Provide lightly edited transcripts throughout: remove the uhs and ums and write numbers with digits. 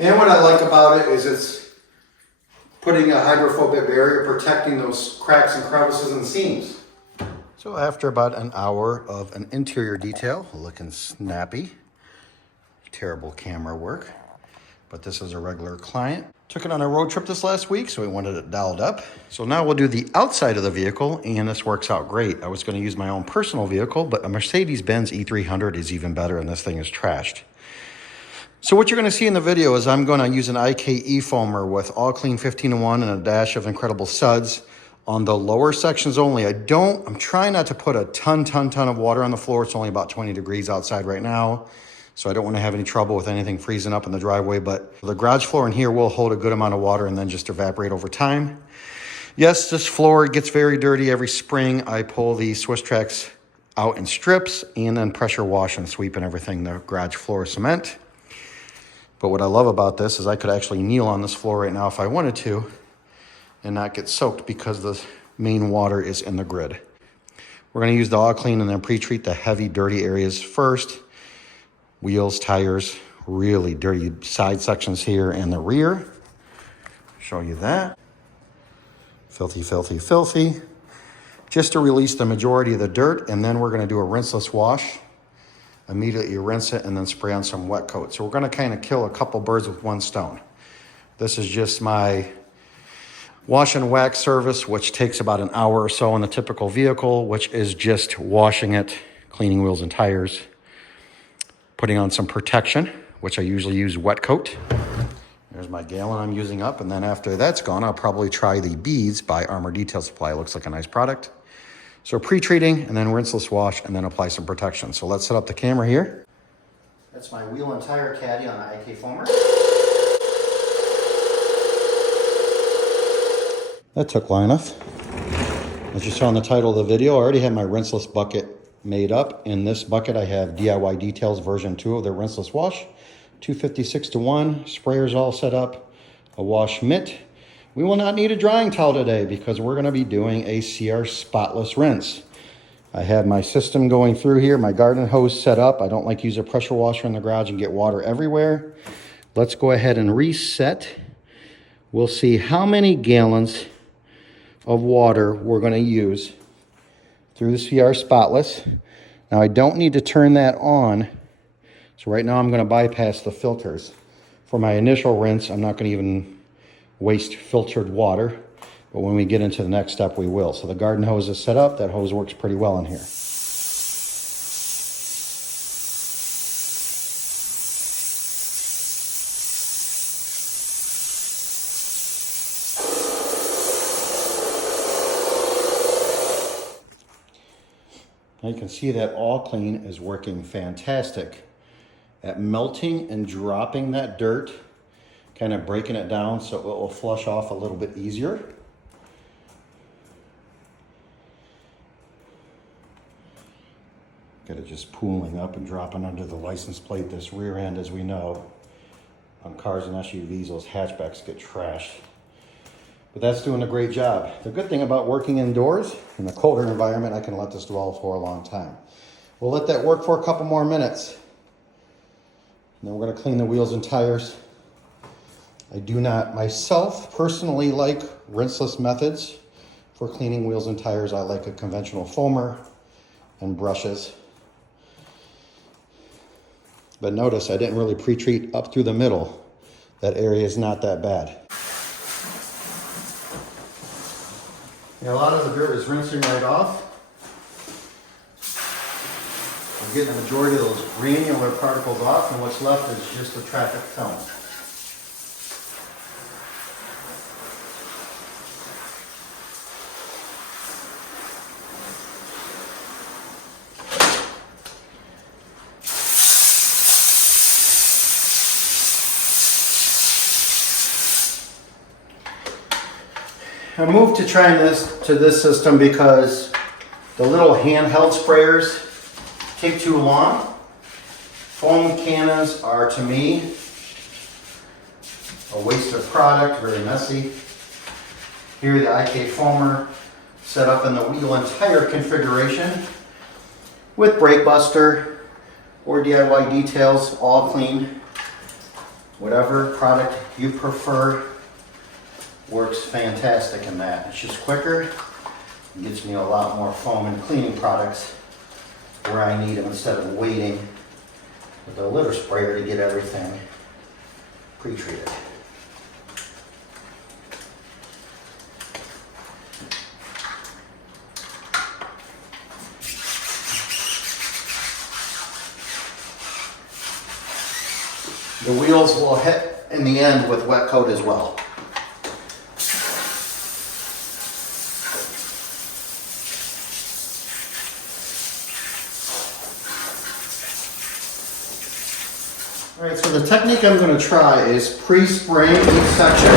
And what I like about it is it's putting a hydrophobic barrier protecting those cracks and crevices and seams. So after about an hour of an interior detail, looking snappy, terrible camera work, but this is a regular client. Took it on a road trip this last week, so we wanted it dialed up. So now we'll do the outside of the vehicle, and this works out great. I was gonna use my own personal vehicle, but a Mercedes-Benz E300 is even better, and this thing is trashed. So what you're gonna see in the video is I'm gonna use an IKE foamer with all clean 15-1 and a dash of incredible suds on the lower sections only. I'm trying not to put a ton of water on the floor. It's only about 20 degrees outside right now, so I don't want to have any trouble with anything freezing up in the driveway, but the garage floor in here will hold a good amount of water and then just evaporate over time. Yes, this floor gets very dirty every spring. I pull the Swiss tracks out in strips and then pressure wash and sweep and everything, the garage floor cement. But what I love about this is I could actually kneel on this floor right now if I wanted to and not get soaked because the main water is in the grid. We're gonna use the all clean and then pre-treat the heavy, dirty areas first. Wheels, tires, really dirty side sections here and the rear. Show you that. Filthy, filthy, filthy. Just to release the majority of the dirt, and then we're gonna do a rinseless wash. Immediately rinse it and then spray on some WetCoat. So we're gonna kind of kill a couple birds with one stone. This is just my wash and wax service, which takes about an hour or so on the typical vehicle, which is just washing it, cleaning wheels and tires, putting on some protection, which I usually use WetCoat. There's my gallon I'm using up, and then after that's gone, I'll probably try the beads by Armor Detail Supply. It looks like a nice product. So pre-treating and then rinseless wash and then apply some protection. So let's set up the camera here. That's my wheel and tire caddy on the IK foamer. That took long enough. As you saw in the title of the video, I already have my rinseless bucket made up. In this bucket, I have DIY Details version 2 of the rinseless wash, 256-1, sprayers all set up, a wash mitt. We will not need a drying towel today because we're gonna be doing a CR spotless rinse. I have my system going through here, my garden hose set up. I don't like to use a pressure washer in the garage and get water everywhere. Let's go ahead and reset. We'll see how many gallons of water we're gonna use through the CR spotless. Now I don't need to turn that on. So right now I'm gonna bypass the filters. For my initial rinse, I'm not gonna even waste filtered water, but when we get into the next step, we will. So the garden hose is set up. That hose works pretty well in here. Now you can see that all clean is working fantastic at melting and dropping that dirt, kind of breaking it down so it will flush off a little bit easier. Got it just pooling up and dropping under the license plate. This rear end, as we know, on cars and SUVs, those hatchbacks get trashed. But that's doing a great job. The good thing about working indoors, in a colder environment, I can let this dwell for a long time. We'll let that work for a couple more minutes. And then we're gonna clean the wheels and tires. I do not myself personally like rinseless methods for cleaning wheels and tires. I like a conventional foamer and brushes. But notice I didn't really pre-treat up through the middle. That area is not that bad. Yeah, a lot of the dirt is rinsing right off. I'm getting the majority of those granular particles off, and what's left is just the traffic film. I moved to trying this system because the little handheld sprayers take too long. Foam cannons are, to me, a waste of product, very messy. Here the IK foamer set up in the wheel and tire configuration with brake buster or DIY Details, all clean. Whatever product you prefer works fantastic in that. It's just quicker. It gets me a lot more foam and cleaning products where I need them instead of waiting with the litter sprayer to get everything pre-treated. The wheels will hit in the end with WetCoat as well. All right, so the technique I'm going to try is pre-spraying each section,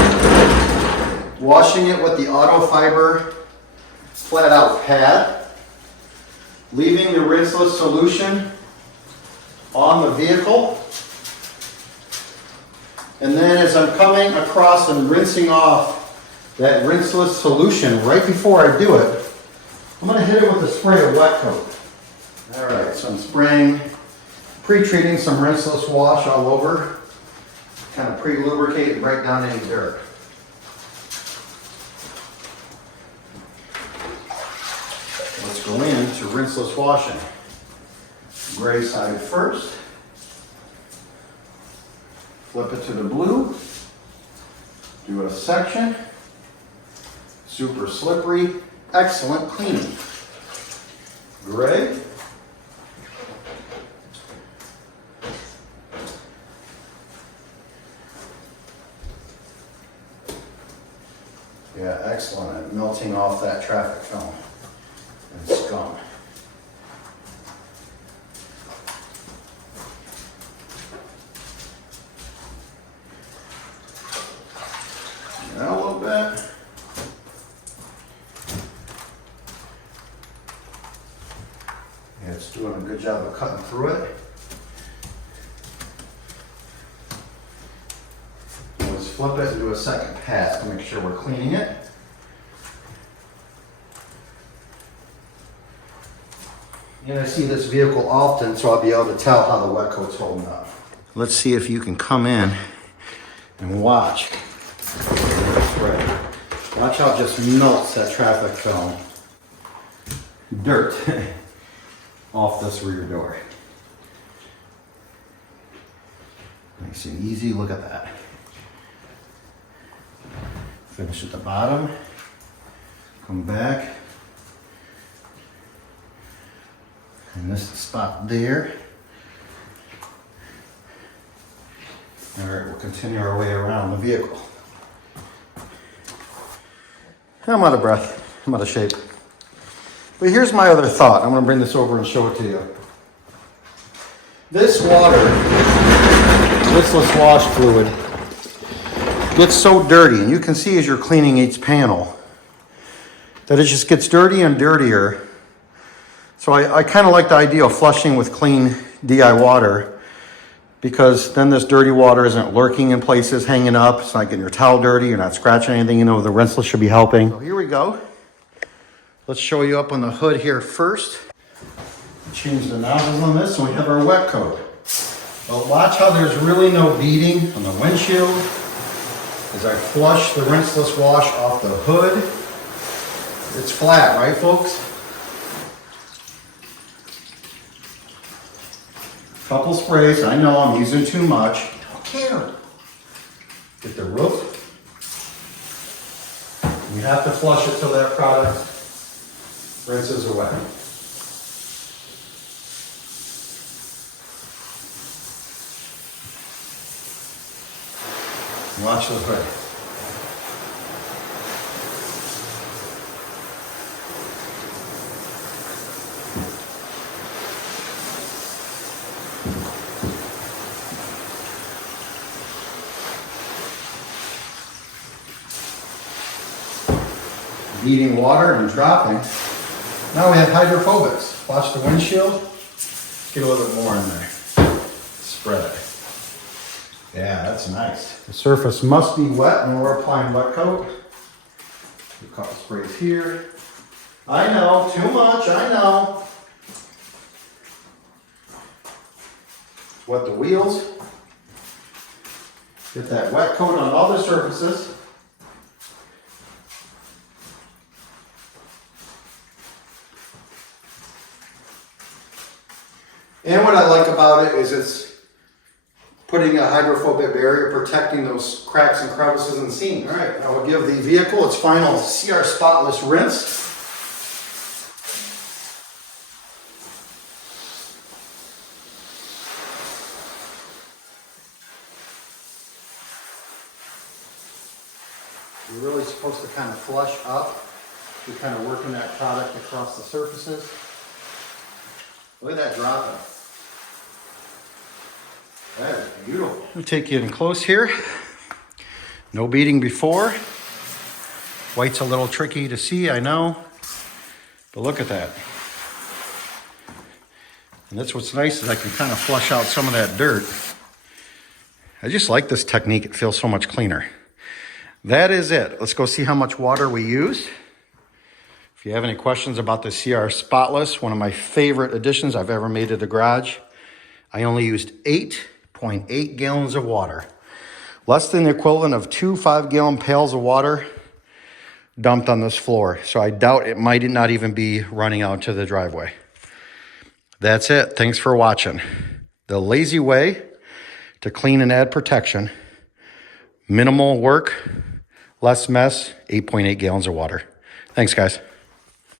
washing it with the Auto Fiber flat out pad, leaving the rinseless solution on the vehicle. And then as I'm coming across and rinsing off that rinseless solution, right before I do it, I'm going to hit it with a spray of WetCoat. All right, so I'm spraying, pre-treating some rinseless wash all over, kind of pre-lubricate and break down any dirt. Let's go into rinseless washing. Gray side first. Flip it to the blue, do a section, super slippery, excellent cleaning. Gray. Yeah, excellent at melting off that traffic film and scum. Now a little bit. Yeah, it's doing a good job of cutting through it. Let's flip it and do a second pass to make sure we're cleaning it. And I see this vehicle often, so I'll be able to tell how the WetCoat's holding up. Let's see if you can come in and watch. Watch how it just melts that traffic film, dirt, off this rear door. Nice and easy, look at that. Finish at the bottom, come back, and this spot there. All right, we'll continue our way around the vehicle. I'm out of breath, I'm out of shape. But here's my other thought. I'm gonna bring this over and show it to you. This water, rinseless wash fluid, gets so dirty, and you can see as you're cleaning each panel, that it just gets dirtier and dirtier. So I kind of like the idea of flushing with clean DI water, because then this dirty water isn't lurking in places, hanging up. It's not getting your towel dirty. You're not scratching anything. You know, the rinseless should be helping. So here we go. Let's show you up on the hood here first. Change the nozzles on this, and we have our WetCoat. But watch how there's really no beading on the windshield as I flush the rinseless wash off the hood. It's flat, right, folks? Couple sprays, I know I'm using too much. Don't care. Get the roof. You have to flush it till that product rinses away. Watch the hood. Beading water and dropping. Now we have hydrophobics. Watch the windshield. Get a little bit more in there. Spread it. Yeah, that's nice. The surface must be wet when we're applying WetCoat. A couple sprays here. I know, too much, I know. Wet the wheels. Get that wet coat on all the surfaces. And what I like about it is it's putting a hydrophobic barrier, protecting those cracks and crevices and seams. All right, I will give the vehicle its final CR Spotless rinse. You're really supposed to kind of flush up. You're kind of working that product across the surfaces. Look at that dropping. That is beautiful. I'll take you in close here. No beading before. White's a little tricky to see, I know. But look at that. And that's what's nice is I can kind of flush out some of that dirt. I just like this technique. It feels so much cleaner. That is it. Let's go see how much water we used. If you have any questions about the CR Spotless, one of my favorite additions I've ever made to the garage, I only used 8.8 gallons of water. Less than the equivalent of 2 5-gallon pails of water dumped on this floor. So I doubt it might not even be running out to the driveway. That's it. Thanks for watching. The lazy way to clean and add protection. Minimal work, less mess, 8.8 gallons of water. Thanks, guys.